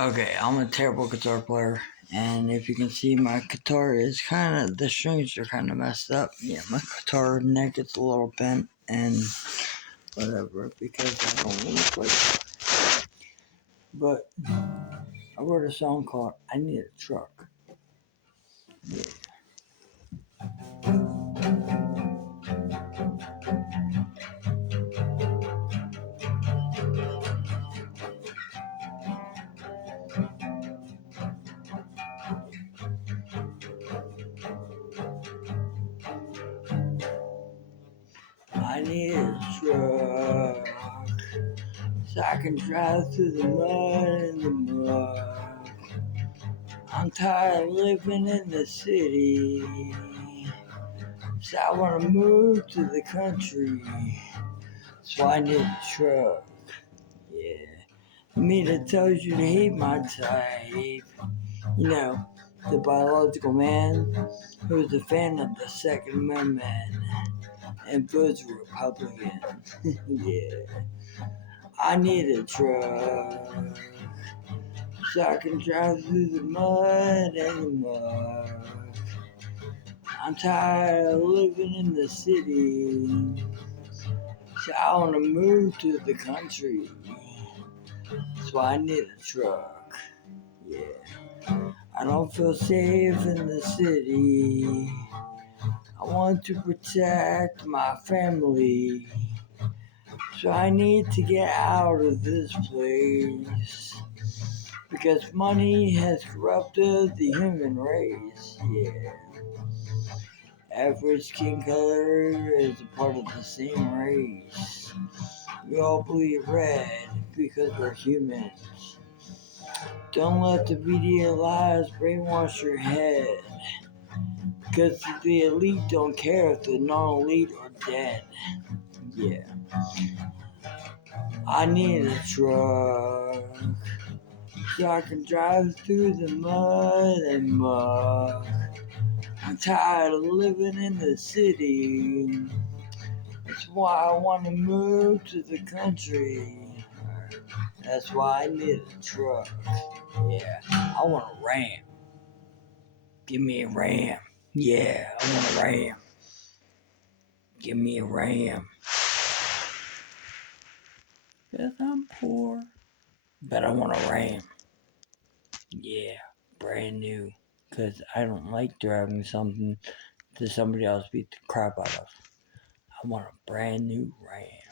Okay, I'm a terrible guitar player, and if you can see, my guitar is kind of, the strings are kind of messed up. Yeah, my guitar neck is a little bent and whatever because I don't really play. But I wrote a song called "I Need a Truck." Yeah. I need a truck so I can drive through the mud and the mud. I'm tired of living in the city, so I want to move to the country. So I need a truck. Yeah. Me that tells you to hate my type. You know, the biological man who's a fan of the Second Amendment and votes Republican. Yeah. I need a truck so I can drive through the mud and the mud. I'm tired of living in the city, so I want to move to the country. So I need a truck. Yeah. I don't feel safe in the city. I want to protect my family. So I need to get out of this place. Because money has corrupted the human race. Yeah. Every skin color is a part of the same race. We all bleed red because we're humans. Don't let the media lies brainwash your head. Because the elite don't care if the non-elite are dead. Yeah. I need a truck so I can drive through the mud and mud. I'm tired of living in the city. That's why I want to move to the country. That's why I need a truck. Yeah. I want a Ram. Give me a Ram. Yeah, I want a Ram. Give me a Ram. Because I'm poor. But I want a Ram. Yeah, brand new. Because I don't like driving something that somebody else beat the crap out of. I want a brand new Ram.